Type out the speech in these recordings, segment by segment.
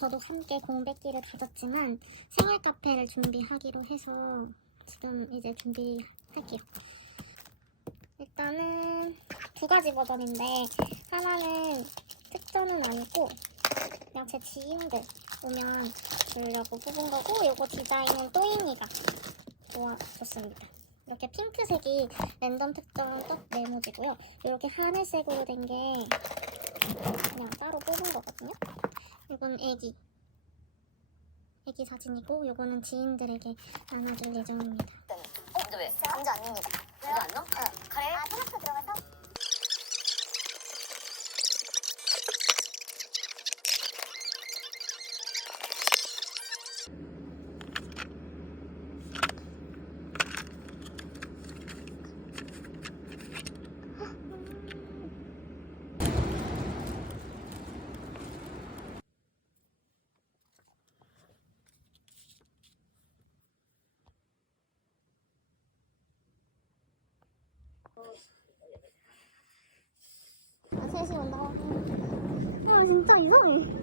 저도 함께 공백기를 가졌지만 생일 카페를 준비하기로 해서 지금 이제 준비할게요. 일단은 두 가지 버전인데 하나는 특전은 아니고 그냥 제 지인들 오면 주려고 뽑은 거고 요거 디자인은 또인이가 도와줬습니다. 이렇게 핑크색이 랜덤 특전 떡 네모지고요. 이렇게 하늘색으로 된 게 그냥 따로 뽑은 거거든요. 이건 애기 애기 사진이고 요거는 지인들에게 나눠줄 예정입니다. 어, 근데 왜? 감자 안 넣는다. 감자 안 넣어? 응. 카레? 아 토마토 온다고. 아, 진짜 이상해.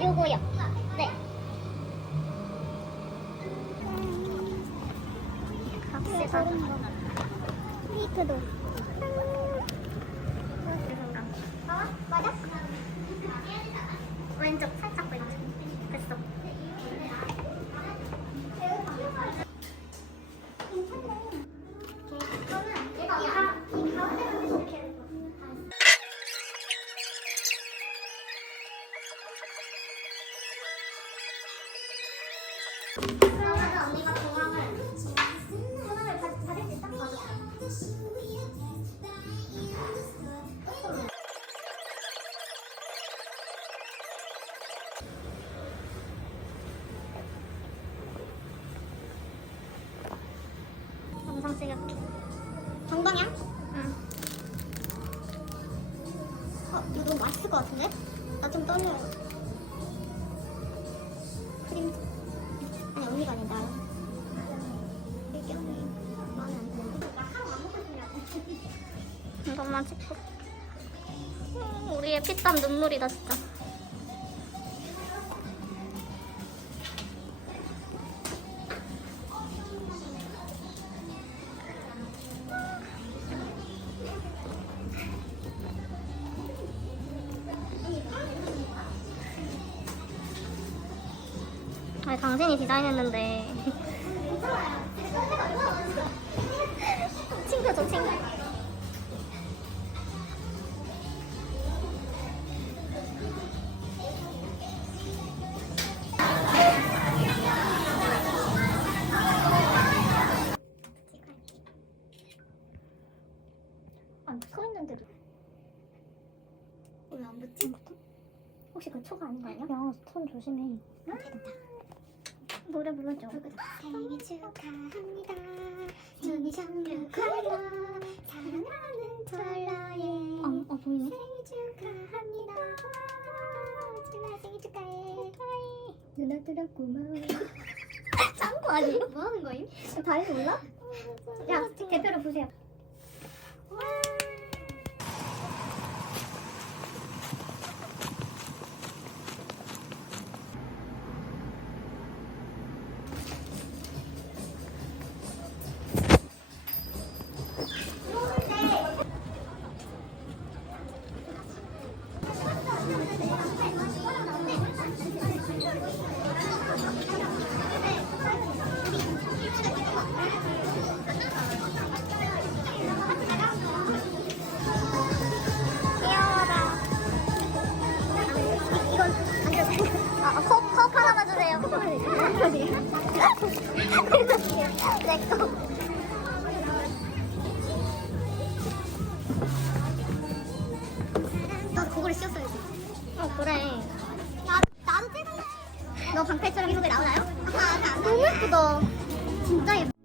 요거요. 네. 갑시다. 케이크도. 영상 찍을게. 것만 찍고. 음, 우리의 피땀 눈물이다 진짜. 아니 당신이 디자인했는데 친구죠 친구 그 아닌 거 아니야? 야, 손 조심해. 된다. 노래 불러줘. 생일 축하합니다. 준이 생일 축하합니다. 사랑하는 철러의 어, 어 보이네. 생일 축하합니다. 준아 생일 축하해. 누나들아 고마워. 짠거 아니에요? 뭐 하는 거임? 다리 몰라? 야, 대표로 보세요. 와. 아, 너 고글을 방패처럼 이속에 나오나요? 아, 안 너무 예쁘다. 진짜 예쁘다.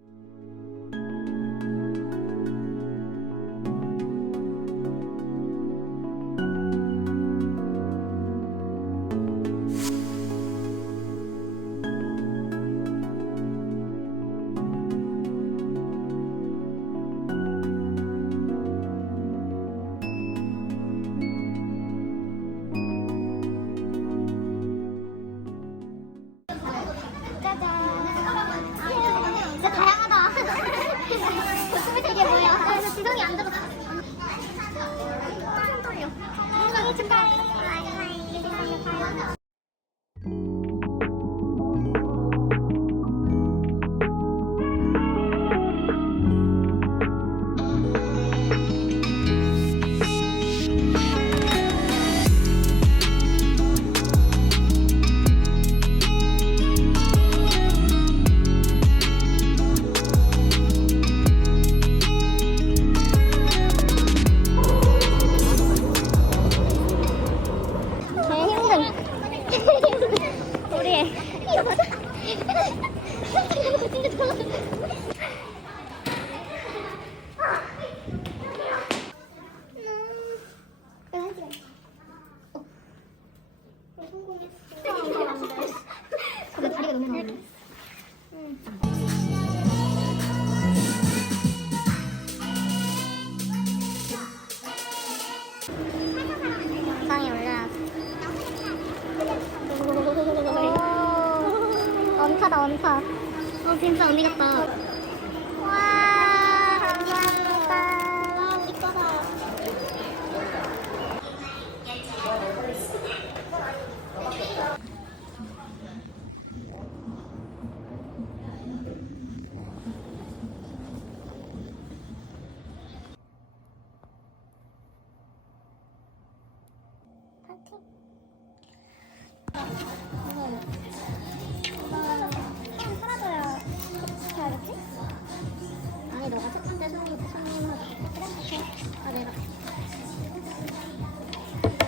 이렇게 아래로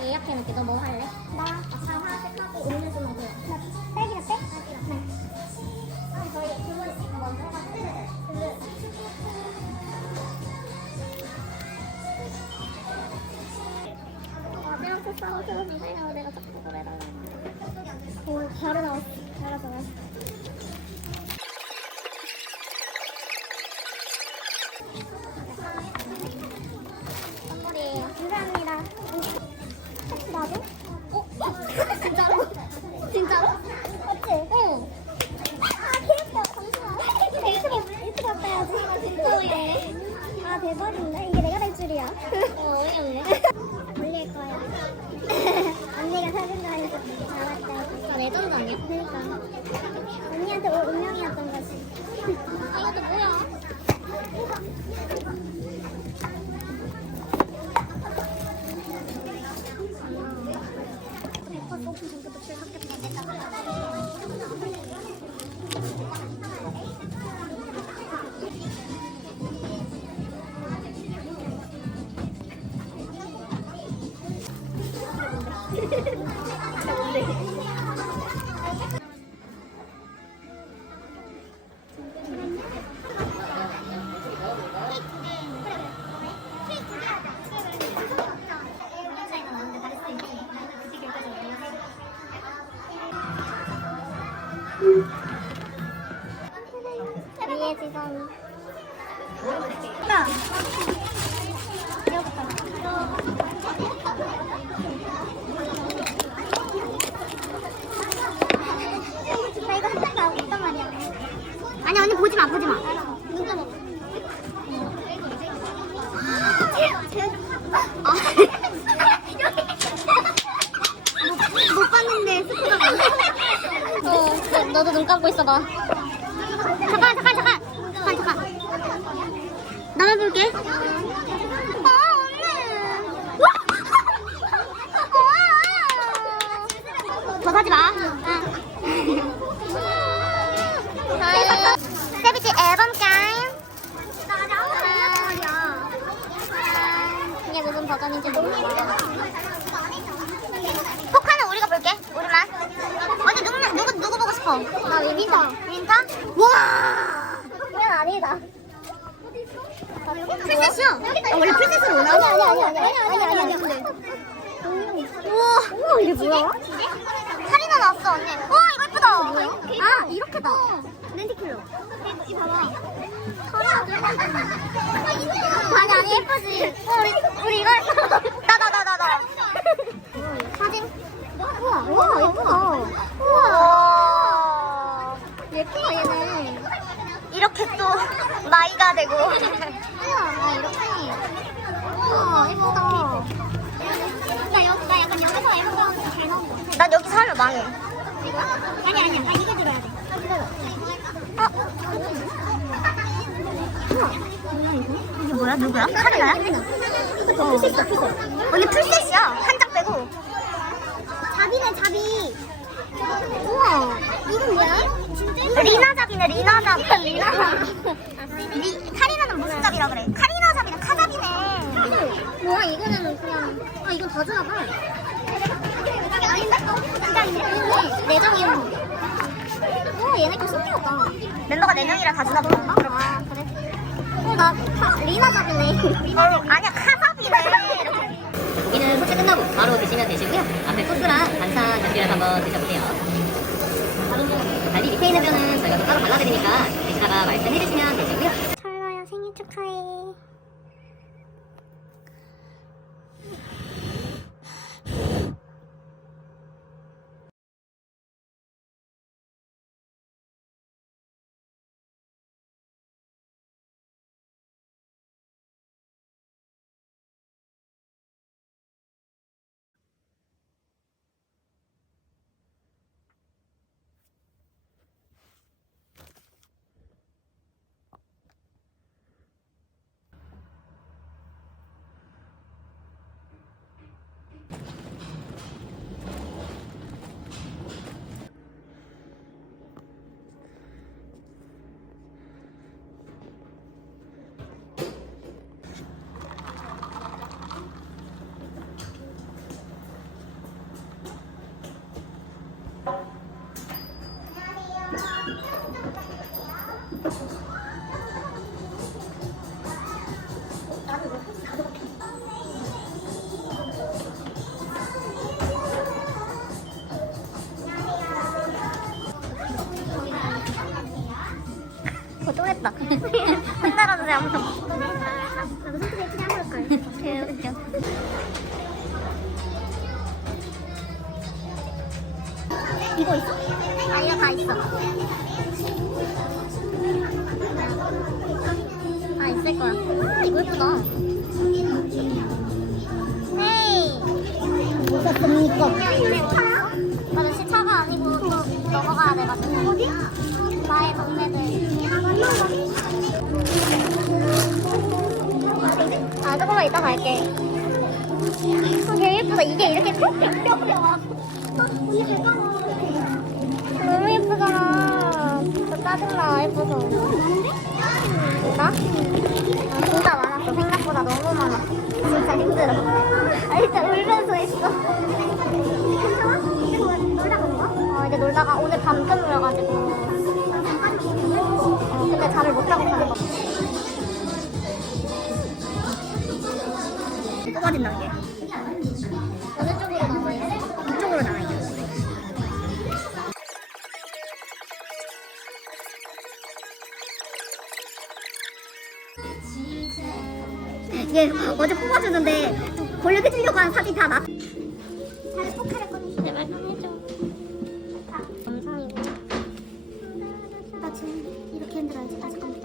예약해 놓을게 너 뭐 할래? 나 아차 하나씩 하고 음료수 먹을래 나 딸기 라떼? 네 그럼 저희 그거 먼저 해가지고 아내한테 싸워서 미안하고 내가 자꾸 그걸 해달라고 오 바로 나왔어 잘하서 나왔어 すみません。 못 봤는데 스포가 많아. 어, 너도 눈 감고 있어봐. 잠깐, 잠깐, 잠깐. 잠깐, 잠깐. 나만 볼게. 아, 어, 언니. 와! 와! 어, 어, 더 사지 마. 어떤 버전인지 모르겠어. 포카는 우리가 볼게. 우리만. 언니 누구 누구 누구 보고 싶어? 나 윈터. 윈터? 와. 이건 아니다. 프린세스야. 아, 어, 원래 프린세스로 오나? 아니 아니 아니 아니 아니 아니 아니 근데. 우와. 우와 이게 뭐야? 살이나 나왔어 언니. 와 이거 예쁘다. 아 이렇게다. 렌티킬로. 이거 봐봐. 아니, 아니, 예쁘지? 어, 우리, 우리 이거 했어. 나, 나, 나, 나, 나. 사진. 우와, 우와, 예쁘다. 우와. 예쁘다, 얘는. 이렇게 또 마이가 되고. 우와, 이렇게. 우와, 예쁘다. 나, 여, 나 약간 여기서 예쁘다. 잘 나온 거. 난 여기 살면 망해. 이거? 아니, 아니야. 나 이거 들어야 돼. 아, 우와. 뭐야, 이거? 이게 뭐야? 누구야? 카리나야? 어. 풀셋이야, 언니 풀셋이야. 한 장 빼고. 잡이네, 잡이. 우와, 이건 뭐야? 리나 잡이네, 리나 잡. 리나 잡. 리, 카리나는 무슨 잡이라 그래? 카리나 잡이는 카잡이네. 뭐야, 이거는 그냥. 아, 이건 다 잡아. 아닌데? 이게 내장이야. 와, 얘네 거 신기하다. 멤버가 4명이라 다 주나 보다. 아, 그래? 어, 나 카, 리나 잡이네. 어, 아니야, 카잡이네. 바로 드시면 되시고요. 앞에 소스랑 반찬 준비를 한번 드셔보세요. 갈비 밑에 있는 면은 저희가 또 따로 발라드리니까 드시다가 말씀해 주시면 되시고요. 이거 있어? 아, 이거 다 있어. 아, 있을 거야. 아, 이거 예쁘다. 헤이. 오셨습니까? 시차야? 맞아, 시차가 아니고 또 넘어가야 돼가지고. 어디? 나의 동네들. 아, 조금만 이따 갈게. 아, 개 예쁘다. 이게 이렇게 뿅뿅뿅 와. 너무 예쁘잖아. 진짜 짜증나, 예뻐서. 나? 아, 진짜 많았어. 생각보다 너무 많아. 진짜 힘들어. 아, 진짜 울면서 했어. 어, 이제 놀다가 오늘 밤 끝물려가지고. 어, 근데 잠을 못 자고 가는 거. 이게 어제 뽑아주는데 골려해주려고 한 사진 다 나. 잘 포카를 꺼내. 제발 좀 해줘. 감사이고. 나 지금 이렇게 힘들어야지. 아 잠깐만.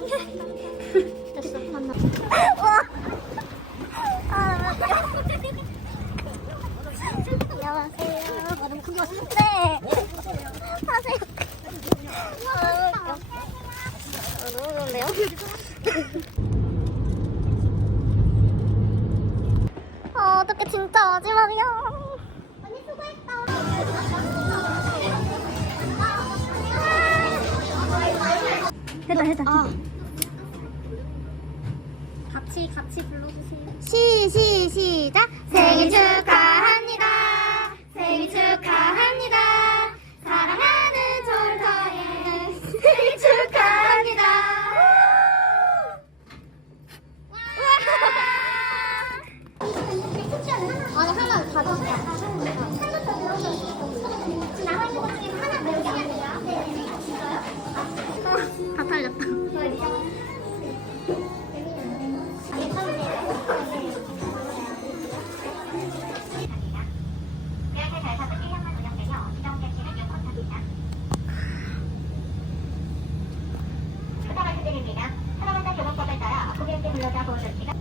됐어. 만나. 와. 아, 나 안녕하세요. 아, 너무 왔어. 네. 하세요. 아, 웃겨. 아, 너무 좋은데요? 아, 어떡해, 진짜 마지막이야. 언니 수고했다. 됐다, 됐다. 아. 같이, 같이 불러주세요. 시, 시, 시작. 생일 축하 Biblioteca Comercial.